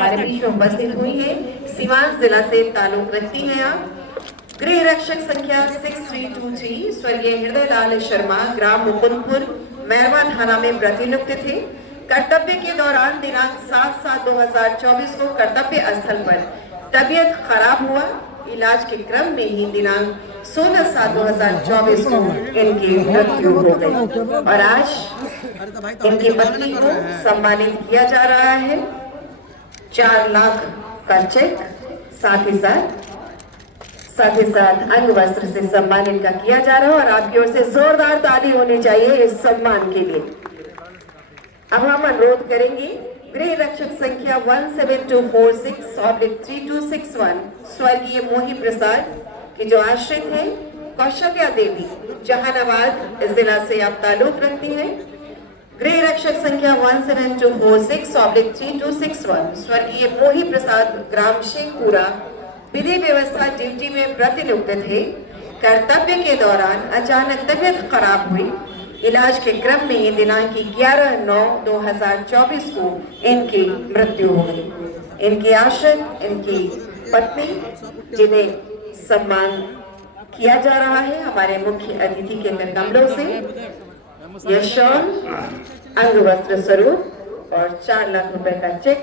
हमारे बीच में उपस्थित हुई है। सीवान जिला से ताल्लुक रखती हैं आप। गृह रक्षक संख्या 6323 स्वर्गीय हृदय लाल शर्मा ग्राम मुकुंदपुर मैरवा थाना में प्रतिनियुक्त थे। कर्तव्य के दौरान दिनांक 7/7/2024 को कर्तव्य स्थल पर तबियत खराब हुआ। इलाज के क्रम में ही दिनांक 16/7/2024 को इनकी मृत्यु हो गई और आज इनकी पत्नी को सम्मानित किया जा रहा है। 4 लाख का चेक साथ ही साथ अंग वस्त्र से सम्मान इनका किया जा रहा है और आपकी ओर से जोरदार ताली होनी चाहिए इस सम्मान के लिए। अब हम अनुरोध करेंगे गृह रक्षक संख्या 17246/3261 स्वर्गीय मोही प्रसाद की जो आश्रित है कौशल्या देवी जहानाबाद जिला से आप ताल्लुक रखती हैं। गृह रक्षक संख्या 17246/3261 स्वर्गीय मोही प्रसाद ग्राम शेखपुरा विधि व्यवस्था ड्यूटी में प्रतिनियुक्त थे। कर्तव्य के दौरान अचानक तबियत खराब हुई। इलाज के क्रम में ही दिनांक 11/9/2024 को इनकी मृत्यु हो गई। इनकी आश्रित इनकी पत्नी जिन्हें सम्मान किया जा रहा है हमारे मुख्य अतिथि के कमलों से यशोन अंग वस्त्र स्वरूप और 4 लाख रुपए का चेक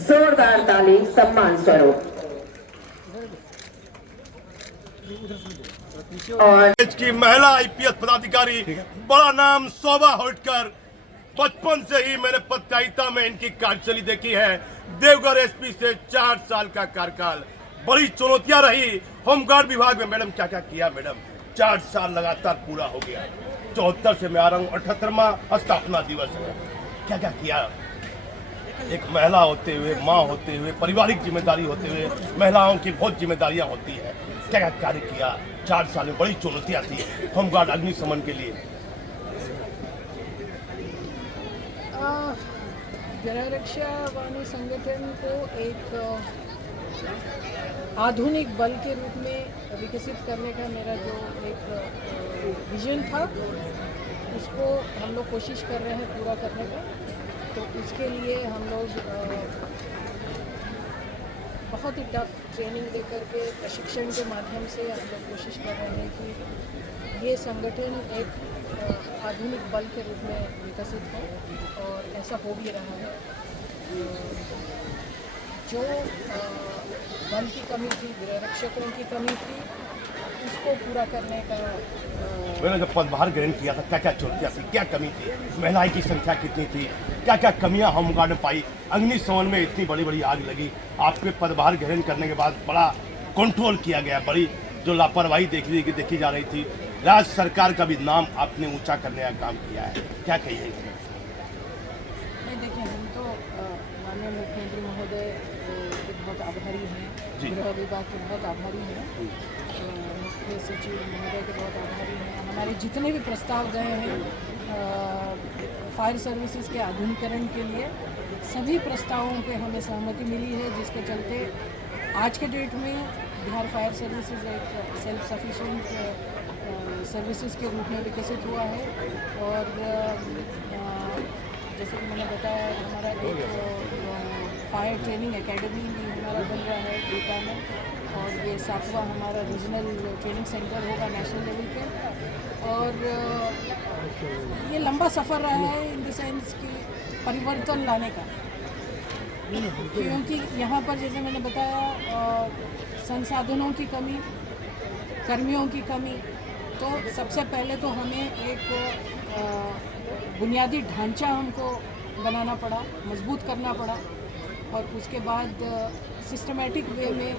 जोरदार ताली सम्मान स्वरूप। और की महिला आईपीएस पदाधिकारी बड़ा नाम शोभा होटकर बचपन से ही मैंने पत्रकारिता में इनकी कार्यशैली देखी है। देवघर एसपी से 4 साल का कार्यकाल, बड़ी चुनौतियां रही होमगार्ड विभाग में। मैडम क्या क्या किया मैडम? 4 साल लगातार पूरा हो गया। 74 से मैं आ रहा हूँ, 78वां स्थापना दिवस है। क्या क्या किया? एक महिला होते हुए, माँ होते हुए, पारिवारिक जिम्मेदारी होते हुए महिलाओं की बहुत जिम्मेदारियां होती है। क्या क्या कार्य किया? 4 साल में बड़ी चुनौतियां थी होमगार्ड अग्निशमन के लिए। गृह रक्षा वाहिनी संगठन को एक आधुनिक बल के रूप में विकसित करने का मेरा जो एक विजन था उसको हम लोग कोशिश कर रहे हैं पूरा करने का। तो उसके लिए हम लोग बहुत ही टफ ट्रेनिंग दे करके प्रशिक्षण के माध्यम से हम लोग कोशिश कर रहे हैं कि ये संगठन एक आधुनिक बल के रूप में विकसित हो और ऐसा हो भी रहा है। जो बल की कमी थी, गृह रक्षकों की कमी थी, उसको पूरा करने का मैंने जब पदभार ग्रहण किया था क्या क्या चुनौतियां थी, क्या कमी थी, महिलाएं की संख्या कितनी थी, क्या क्या कमियां होमगार्ड में पाई, अग्निशमन में इतनी बड़ी बड़ी आग लगी। आपके पदभार ग्रहण करने के बाद बड़ा कंट्रोल किया गया, बड़ी जो लापरवाही देखी जा रही थी, राज्य सरकार का भी नाम आपने ऊंचा करने का काम किया है। क्या कहिए? देखिए, हम तो माननीय मुख्यमंत्री महोदय के बहुत आभारी हैं, गृह विभाग के बहुत आभारी हैं, मुख्य सचिव महोदय के बहुत आभारी हैं। हमारे जितने भी प्रस्ताव गए हैं फायर सर्विसेज के आधुनिकीकरण के लिए, सभी प्रस्तावों पे हमें सहमति मिली है, जिसके चलते आज के डेट में बिहार फायर सर्विसेज एक सेल्फ सफिशिएंट सर्विसेज के रूप में विकसित हुआ है। और जैसे कि मैंने बताया, हमारा एक फायर ट्रेनिंग एकेडमी भी हमारा बन रहा है बीटा में, और ये 7वां हमारा रीजनल ट्रेनिंग सेंटर होगा नेशनल लेवल पे। और ये लंबा सफ़र रहा है इन द सेंस कि परिवर्तन लाने का, क्योंकि यहाँ पर जैसे मैंने बताया संसाधनों की कमी, कर्मियों की कमी। तो सबसे पहले तो हमें एक बुनियादी ढांचा हमको बनाना पड़ा, मजबूत करना पड़ा, और उसके बाद सिस्टमेटिक वे में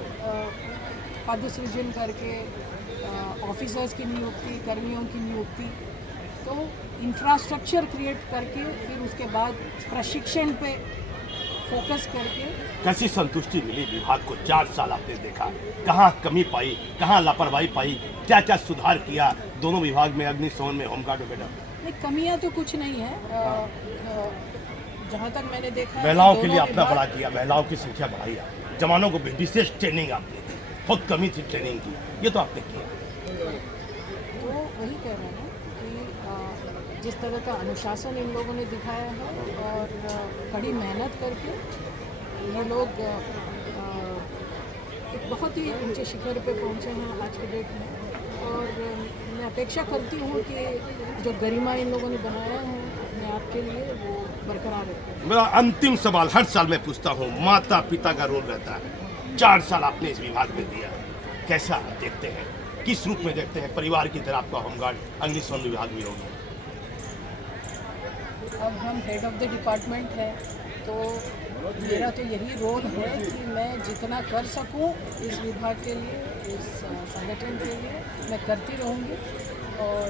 पद सृजन करके ऑफिसर्स की नियुक्ति, कर्मियों की नियुक्ति, तो इंफ्रास्ट्रक्चर क्रिएट करके फिर उसके बाद प्रशिक्षण पे फोकस करके। कैसी संतुष्टि मिली विभाग को? 4 साल आपने देखा, कहाँ कमी पाई, कहाँ लापरवाही पाई, क्या क्या सुधार किया दोनों विभाग में, अग्निशमन में, होमगार्ड में? मैडम नहीं, कमियां तो कुछ नहीं है। जहाँ तक मैंने देखा, महिलाओं के लिए अपना बड़ा किया, महिलाओं की संख्या बढ़ाई, जवानों को विशेष ट्रेनिंग आपने, बहुत कमी थी ट्रेनिंग की, ये तो आपने किया। तो वही कह रहे हैं कि जिस तरह का अनुशासन इन लोगों ने दिखाया है और कड़ी मेहनत करके ये लोग एक बहुत ही ऊंचे शिखर पे पहुंचे हैं आज के डेट में, और मैं अपेक्षा करती हूँ कि जो गरिमा इन लोगों ने बनाया है अपने आप के लिए वो बरकरार रहे। मेरा अंतिम सवाल हर साल मैं पूछता हूँ, माता पिता का रोल रहता है। 4 साल आपने इस विभाग में दिया, कैसा देखते हैं, किस रूप में देखते हैं परिवार की तरह आपका होमगार्ड अग्निशमन विभाग में होगा? अब हम हेड ऑफ द डिपार्टमेंट है, तो मेरा तो यही रोल है कि मैं जितना कर सकूं इस विभाग के लिए, इस संगठन के लिए मैं करती रहूंगी। और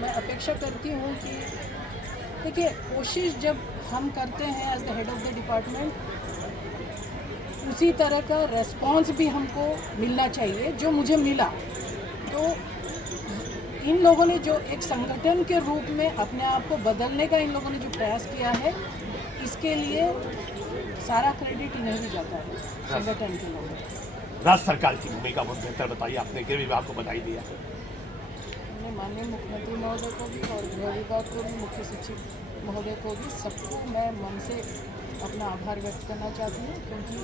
मैं अपेक्षा करती हूं कि देखिए, कोशिश जब हम करते हैं as the head of the department, उसी तरह का रेस्पॉन्स भी हमको मिलना चाहिए जो मुझे मिला। तो इन लोगों ने जो एक संगठन के रूप में अपने आप को बदलने का इन लोगों ने जो प्रयास किया है, इसके लिए सारा क्रेडिट इन्हें भी जाता है, संगठन के लोगों को। राज्य सरकार की भूमिका बहुत बेहतर बताइए, आपने गृह विभाग को बधाई दिया। मैंने माननीय मुख्यमंत्री महोदय को भी और गृह विभाग को भी, मुख्य सचिव महोदय को भी, सबको मैं मन से अपना आभार व्यक्त करना चाहती हूँ, क्योंकि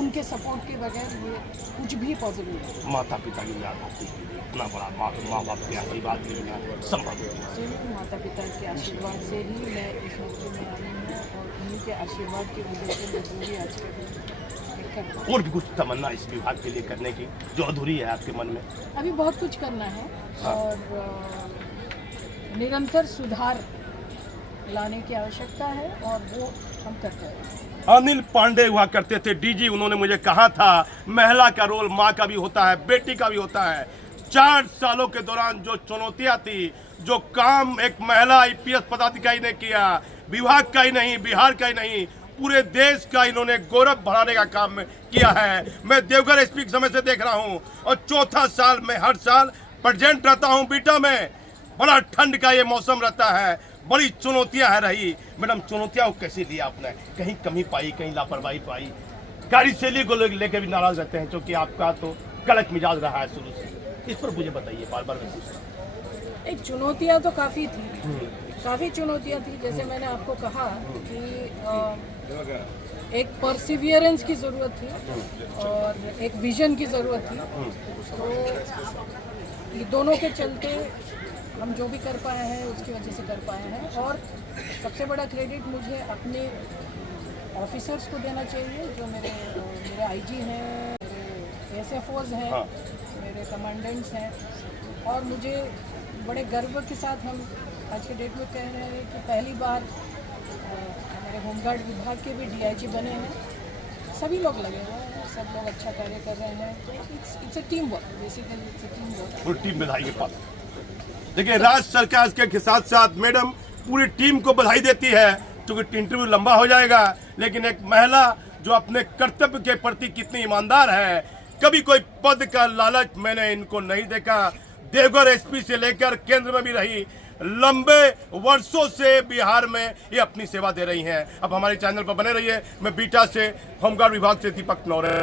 उनके सपोर्ट के बगैर ये कुछ भी पॉसिबल नहीं। माता पिता की याद आती है, इतना बड़ा माँ बाप के आशीर्वाद के बिना संभव नहीं। माता पिता के आशीर्वाद से ही मैं इस नौकरी में आई हूँ, और उन्हीं के आशीर्वाद की वजह से मैं पूरी आज के दिन करती हूँ। और भी कुछ तमन्ना इस विभाग के लिए करने की जो अधूरी है आपके मन में? अभी बहुत कुछ करना है, और निरंतर सुधार लाने की आवश्यकता है, और वो हम करते हैं। अनिल पांडे हुआ करते थे डीजी, उन्होंने मुझे कहा था महिला का रोल माँ का भी होता है, बेटी का भी होता है। 4 सालों के दौरान जो चुनौतियां थी, जो काम एक महिला आईपीएस पदाधिकारी ने किया, विभाग का ही नहीं, बिहार का ही नहीं, पूरे देश का इन्होंने गौरव बढ़ाने का काम किया है। मैं देवघर एसपी के समय से देख रहा हूँ, और 4था साल में हर साल प्रेजेंट रहता हूँ बीटा में। बड़ा ठंड का ये मौसम रहता है, बड़ी चुनौतियां है रही। मैडम, चुनौतियां को कैसे लिया आपने? कहीं कमी पाई, कहीं लापरवाही पाई? गाड़ी शैली को लेकर भी नाराज रहते हैं, क्योंकि आपका तो कड़क मिजाज रहा है शुरू से। इस पर मुझे बताइए बार बार। एक चुनौतियां तो काफ़ी थी, काफ़ी चुनौतियां थी। जैसे मैंने आपको कहा कि एक परसिवियरेंस की ज़रूरत थी और एक विजन की ज़रूरत थी। तो ये दोनों के चलते हम जो भी कर पाए हैं उसकी वजह से कर पाए हैं। और सबसे बड़ा क्रेडिट मुझे अपने ऑफिसर्स को देना चाहिए, जो मेरे आईजी हैं, मेरे एसएफओज हैं, मेरे कमांडेंट्स हैं। और मुझे बड़े गर्व के साथ हम आज के डेट में कह रहे हैं कि पहली बार हमारे होमगार्ड विभाग के भी डीआईजी बने हैं। सभी लोग लगे हुए हैं, सब लोग अच्छा कार्य कर रहे हैं। तो it's a team work, basically it's a team work. पूरी टीम बधाई के पास। देखिए, राज्य सरकार के साथ साथ मैडम पूरी टीम को बधाई देती है, क्योंकि इंटरव्यू लंबा हो जाएगा। लेकिन एक महिला जो अपने कर्तव्य के प्रति कितनी ईमानदार है, कभी कोई पद का लालच मैंने इनको नहीं देखा। देवघर एसपी से लेकर केंद्र में भी रही, लंबे वर्षों से बिहार में ये अपनी सेवा दे रही हैं। अब हमारे चैनल पर बने रहिए। मैं बीटा से होमगार्ड विभाग से दीपक नौरे।